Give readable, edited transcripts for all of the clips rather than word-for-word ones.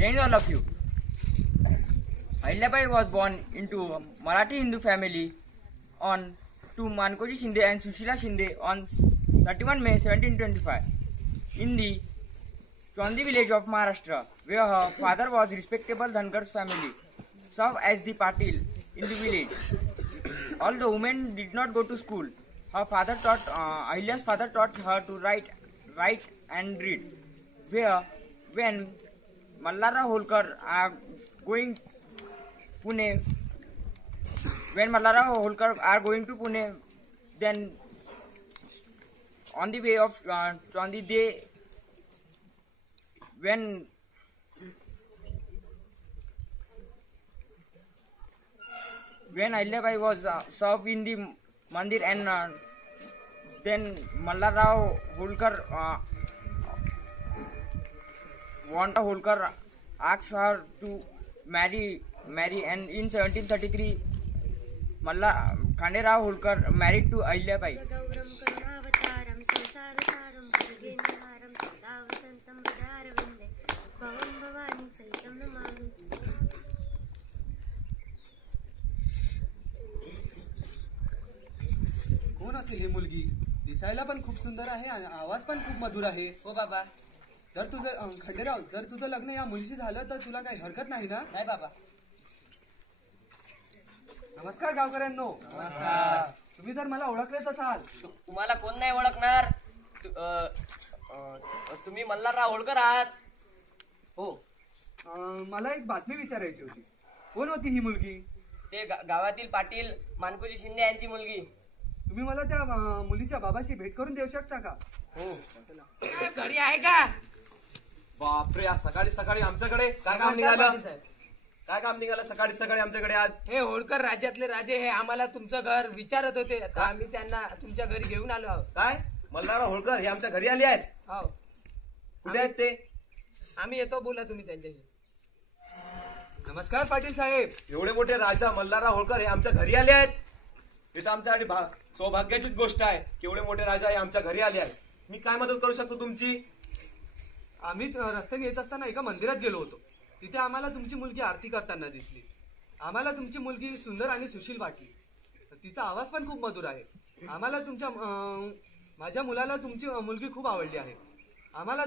Jain all of you. Ahilyabai was born into a Marathi Hindu family on to Mankoji Shinde and Sushila Shinde on 31 May 1725 in the Chondi village of Maharashtra, where her father was respectable Dhankar's family, served as the Patil in the village. Although women did not go to school, her father taught Ahilya's father taught her to write and read. When Mallarao Holkar are going Pune, to Pune, then on the way of on the day when Ahilyabai was served in the mandir, and then Mallarao Holkar asked her to marry, and in 1733 Khanderao Holkar married to Ahilyabai. कोण असेल ही मुलगी? दिसायला पण खूप सुंदर आहे आणि आवाज पण खूप मधुर आहे. हो बाबा. जर खंडेराव जर तुझं लग्न या मुलीशी झालं तर तुला काही हरकत नाही ना? नाही बाबा. नमस्कार गावकऱ्यांनो. नमस्कार. तुम्ही जर मला ओळखलेच असाल. तुम्हाला कोण नाही ओळखणार? तुम्ही मल्हारराव होळकर आहात. हो. मला एक बातमी विचारायची होती. कोण होती ही मुलगी? ते गावातील पाटील मानकोजी शिंदे यांची मुलगी. तुम्ही मला त्या मुलीच्या बाबाशी भेट करून देऊ शकता का? हो. घरी आहे का? बापरे, आज सकाळी सकाळी आमच्याकडे काय काम निघालं? काय काम निघालं सकाळी सकाळी आमच्याकडे आज? हे होळकर राज्यातले राजे हे आम्हाला तुमचं घर विचारत होते, तर आम्ही त्यांना तुमच्या घरी घेऊन आलो आहोत. काय? मल्हारराव होळकर हे आमच्या घरी आले आहेत? हो. कुठे आहेत ते? आम्ही येतो, बोला तुम्ही त्यांच्याशी. नमस्कार पाटील साहेब. एवढे मोठे राजा मल्हारराव होळकर हे आमच्या घरी आले आहेत? हे तर आमच्यासाठी सौभाग्याचीच गोष्ट आहे की एवढे मोठे राजा हे आमच्या घरी आले आहेत. मी काय मदत करू शकतो तुमची? आम्ही रस्त्याने येत असताना एका मंदिरात गेलो होतो. तिथे आम्हाला तुमची मुलगी आरती करताना दिसली. आम्हाला तुमची मुलगी सुंदर आणि सुशील वाटली. तिचा आवाज पण खूप मधुर आहे. आम्हाला माझ्या मुलाला तुमची मुलगी खूप आवडली आहे. आम्हाला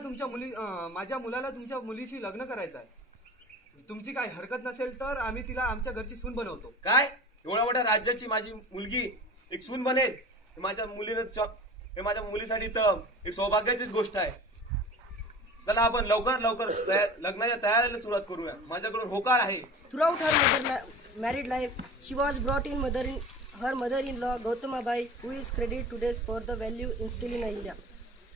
माझ्या मुलाला तुमच्या मुलीशी लग्न करायचं आहे. तुमची काही हरकत नसेल तर आम्ही तिला आमच्या घरची सून बनवतो. काय? एवढ्या मोठ्या राज्याची माझी मुलगी एक सून बनेल? हे माझ्या मुलीसाठी तर एक सौभाग्याचीच गोष्ट आहे. चला आपण लवकर लग्नाच्या तयारीला सुरुवात करूया. माझ्याकडून होकार आहे. Throughout her married life, she was brought in her mother-in-law Gautamabai, who is credited today for the value instilled in Ahilya.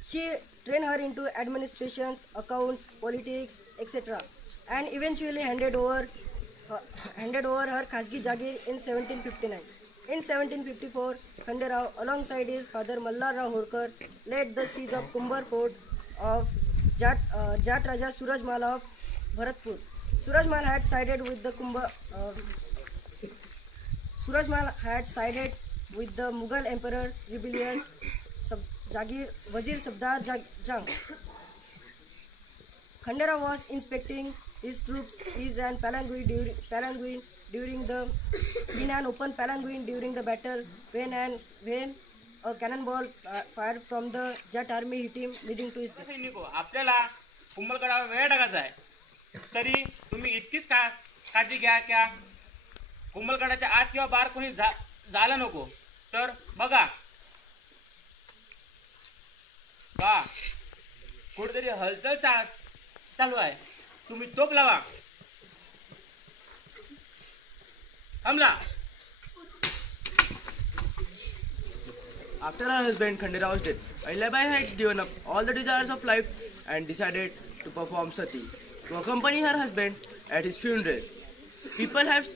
She trained her into administrations, accounts, politics, etc., and eventually handed over her Khasgi Jagir in 1759. In 1754, Khanderao, alongside his father Mallarao Holkar, led the siege of Kumbar Fort of Jat Raja Surajmala of Bharatpur. Surajmal had sided with the Mughal Emperor rebellious Wazir Sabdar Jang. Khanderao was inspecting his troops in an open palanquin during the battle when a cannonball fired from the Jat army hit him, leading to his death. सैनिको, आपल्याला कुंभलगडावर वेळ टाकायचा आहे, तरी तुम्ही इतकीच काळजी घ्या क्या कुंभलगडाच्या आत किंवा बाहेर कोणी झालं नको. तर बघा कुठेतरी हलचल चालू आहे. तुम्ही तोप लावा. हमला. After her husband Khanderao's death, Ahilyabai had given up all the desires of life and decided to perform sati to accompany her husband at his funeral. People have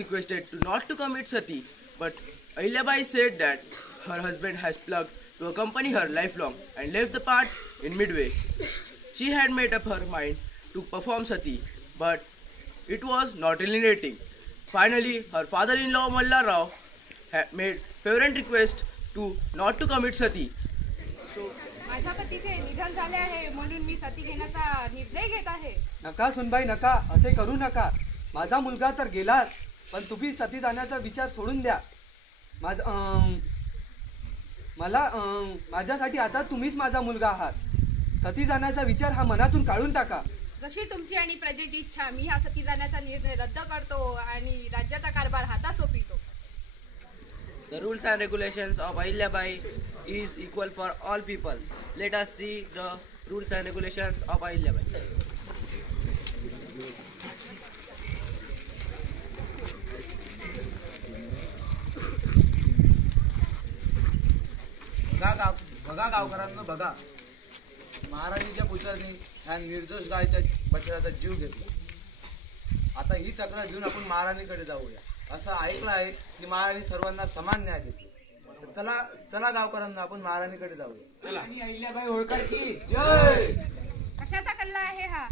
requested not to commit sati, but Ahilyabai said that her husband has pledged to accompany her lifelong and left the path in midway. She had made up her mind to perform sati, but it was not relenting. Finally, her father-in-law Mallarao had made fervent request not to commit sati. So माझ्या पतीचे निधन झाले आहे म्हणून मी सती घेण्याचा निर्णय घेत आहे. नका सुनबाई नका, असे करू नका. माझा मुलगा तर गेलाच, पण तुम्ही सती जाण्याचा विचार सोडून द्या. माझ्यासाठी आता तुम्हीच माझा मुलगा आहात. सती जाण्याचा विचार हा मनातून काढून टाका. जशी तुमची आणि प्रजेची इच्छा, मी हा सती जाण्याचा निर्णय रद्द करतो आणि राज्याचा कारभार हातात सोपवितो. The rules and regulations of Ahilyabai is equal for all people. Let us see the rules and regulations of Ahilyabai. बघा गावकऱ्यांना बघा, महाराणीच्या पुत्राने ह्या निर्दोष गायच्या बछड्याचा जीव घेतला. आता ही तक्रार घेऊन आपण महाराणीकडे जाऊया. असं ऐकलं आहे की महाराणी सर्वांना समान न्याय देते. तर चला चला गावकऱ्यांना आपण महाराणीकडे जाऊया. आणि अहिल्याबाई होळकर की जय. कशाचा कल्ला आहे हा?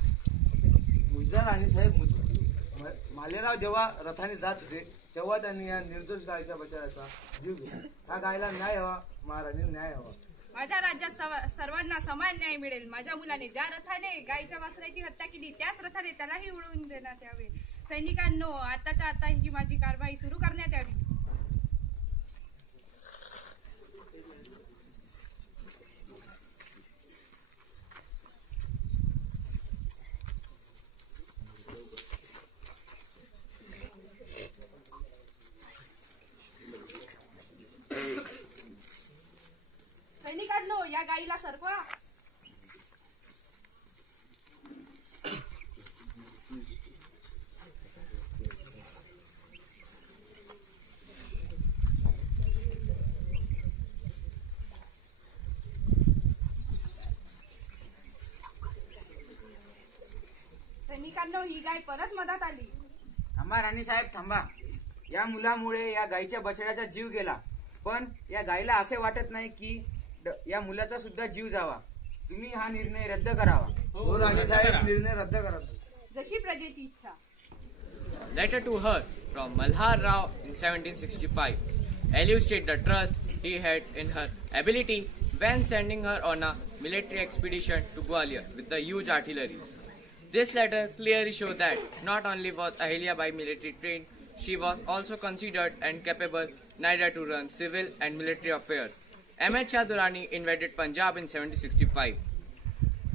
मुजरा राणीसाहेब मालेराव जेव्हा रथाने जात होते तेव्हा त्यांनी या निर्दोष गायच्या बछड्याचा जीव घेतला. ह्या गायला न्याय हवा, महाराणी न्याय हवा. माझ्या राज्यात सर्वांना समान न्याय मिळेल. माझ्या मुलाने ज्या रथाने गायीच्या वासराची हत्या केली त्याच रथाने त्यालाही उडवून देण्यात यावे. सैनिकांनो, आताच्या आता ही माझी कारवाई सुरू करण्यात यावी. सैनिकांनो, या गायीला सरकवा. सैनिकांनो, ही गाय परत मदत आली. थांबा राणीसाहेब थांबा. या मुलामुळे या गायीच्या बछड्याचा जीव गेला, पण या गायीला असे वाटत नाही की या मुलाचा सुद्धा जीव जावा. तुम्ही हा निर्णय रद्द करावा. हो राणीसाहेब, निर्णय रद्द करा. जशी प्रजेची इच्छा. Letter to her from Malhar Rao in 1765 illustrates the trust he had in her ability when sending her on a military expedition to Gwalior with the huge artilleries. This letter clearly shows that not only was Ahilyabai military trained, she was also considered and capable neither to run civil and military affairs. Ahmed Shah Durrani invaded Punjab in 1765.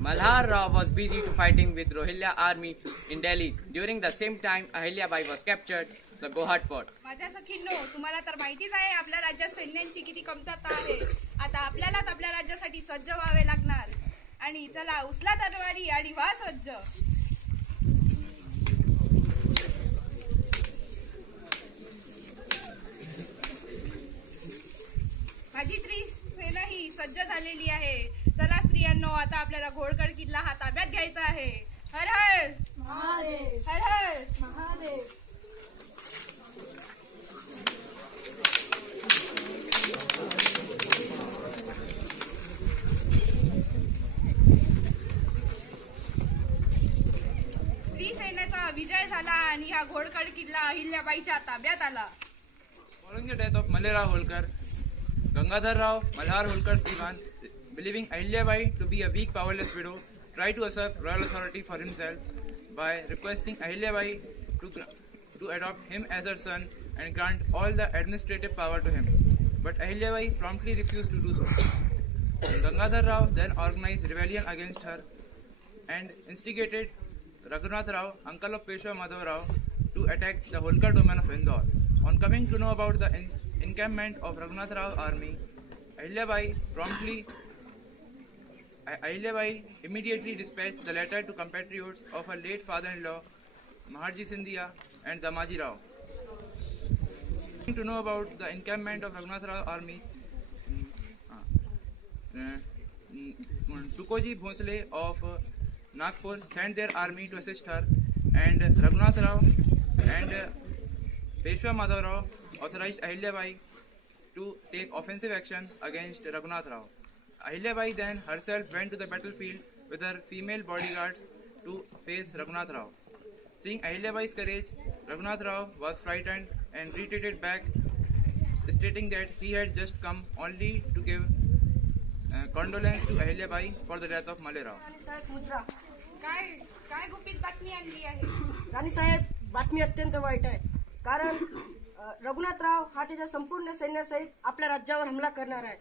Malhar Rao was busy to fighting with Rohilla army in Delhi. During the same time, Ahilyabai was captured the Gohat fort. माझ्या सखींनो, तुम्हाला तर माहितीच आहे आपल्या राज्यात सैन्यांची किती कमतरता आहे. आता आपल्यालाच आपल्या राज्यासाठी सज्ज व्हावे लागणार. आणि चला, उचला तलवारी आणि व्हा सज्ज. माझी सेना ही सज्ज झालेली आहे. चला स्त्रियांनो, आता आपल्याला घोडगड किल्ला हा ताब्यात घ्यायचा आहे. हर हर महादेव, हर हर महादेव. स्त्री सैन्याचा विजय झाला आणि हा घोडगड किल्ला अहिल्याबाईच्या ताब्यात आला. Following the death of Malhar Holkar, Gangadhar Rao, Malhar Holkar's Diwan, believing Ahilyabai to be a weak, powerless widow, tried to usurp royal authority for himself by requesting Ahilyabai to adopt him as her son and grant all the administrative power to him. But Ahilyabai promptly refused to do so. Gangadhar Rao then organized rebellion against her and instigated Raghunath Rao, uncle of Peshwa Madhav Rao, to attack the Holkar domain of Indore. On coming to know about the encampment of Raghunath Rao's army, Ahilyabai immediately dispatched the letter to compatriots of her late father-in-law, Maharji Sindhia and Damaji Rao. To know about the encampment of Raghunath Rao's army, Tukoji Bhonsle of Nagpur sent their army to assist her, and Raghunath Rao and Peshwa Madhav Rao authorized Ahilyabai to take offensive action against Raghunath Rao. Ahilyabai then herself went to the battlefield with her female bodyguards to face Raghunath Rao. Seeing Ahilyabai's courage, Raghunath Rao was frightened and retreated back, stating that he had just come only to give condolence to Ahilya Bai for the death of Male Rao. राणीसाहेब मुजरा. काय काय गुपित बातमी आणली आहे? राणीसाहेब, बातमी अत्यंत वाईट आहे. कारण रघुनाथराव हा त्याच्या संपूर्ण सैन्यासहित आपल्या राज्यावर हमला करणार आहे.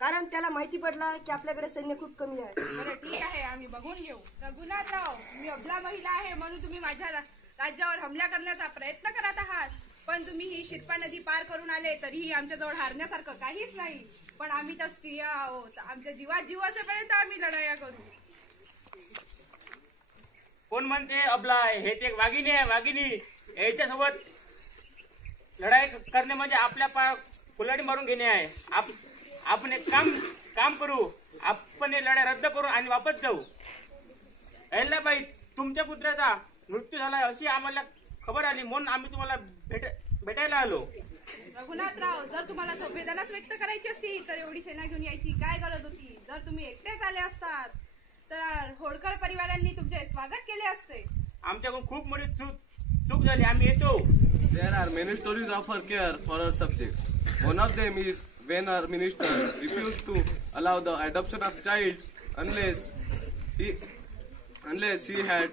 कारण त्याला माहिती पडला की आपल्याकडे सैन्य खूप कमी आहे. बरं ठीक आहे, आम्ही बघून घेऊ. रघुनाथराव, मी अबला महिला आहे म्हणून तुम्ही माझ्या राज्यावर हमला करण्याचा प्रयत्न करत आहात. पण तुम्ही ही शिरपा नदी पार करून आले तरीही आमच्याजवळ हारण्यासारखं काहीच नाही. पण आम्ही तर स्त्रिया आहोत. आमच्या जीवात जीव असेपर्यंत आम्ही लढाया करू. कोण म्हणते अबला आहे? हे ते वाघिणी आहे, वाघिणी. याच्यासोबत लढाई करणे म्हणजे आपल्या कुल्हाडी मारून घेणे आहे. आपण एक काम करू. आपण हे लढाई रद्द करू आणि वापस जाऊ. अहिल्याबाई, तुमच्या पुत्राचा मृत्यू झालाय अशी आम्हाला खबर आली म्हणून आम्ही तुम्हाला भेटायला आलो. रघुनाथराव, जर तुम्हाला संवेदनाच व्यक्त करायची असती तर एवढी सेना घेऊन यायची काय गरज होती? जर तुम्ही एकटेच आले असतात तर होळकर परिवारांनी तुमचे स्वागत केले असते. आमच्याकडून खूप मोठी चूक झाली. आम्ही येतो. There are many stories of her care for her subjects. One of them is when her minister refused to allow the adoption of child unless she had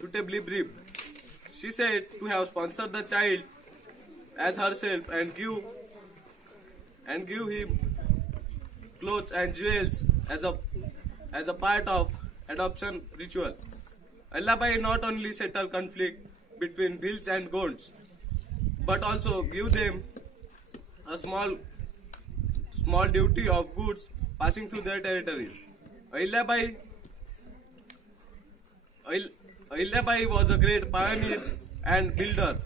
suitably briefed. She said to have sponsored the child as herself and give him clothes and jewels as a part of adoption ritual. Ahilyabai not only settled conflict between Bhils and Gonds, but also give them a small duty of goods passing through their territories. Ahilyabai was a great pioneer and builder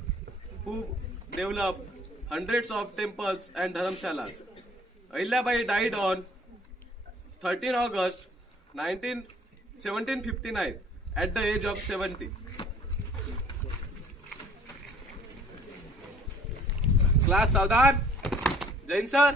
who developed hundreds of temples and dharamshalas. Ahilyabai died on 13 August 1759 at the age of 70. Class सावधान. Jain sir.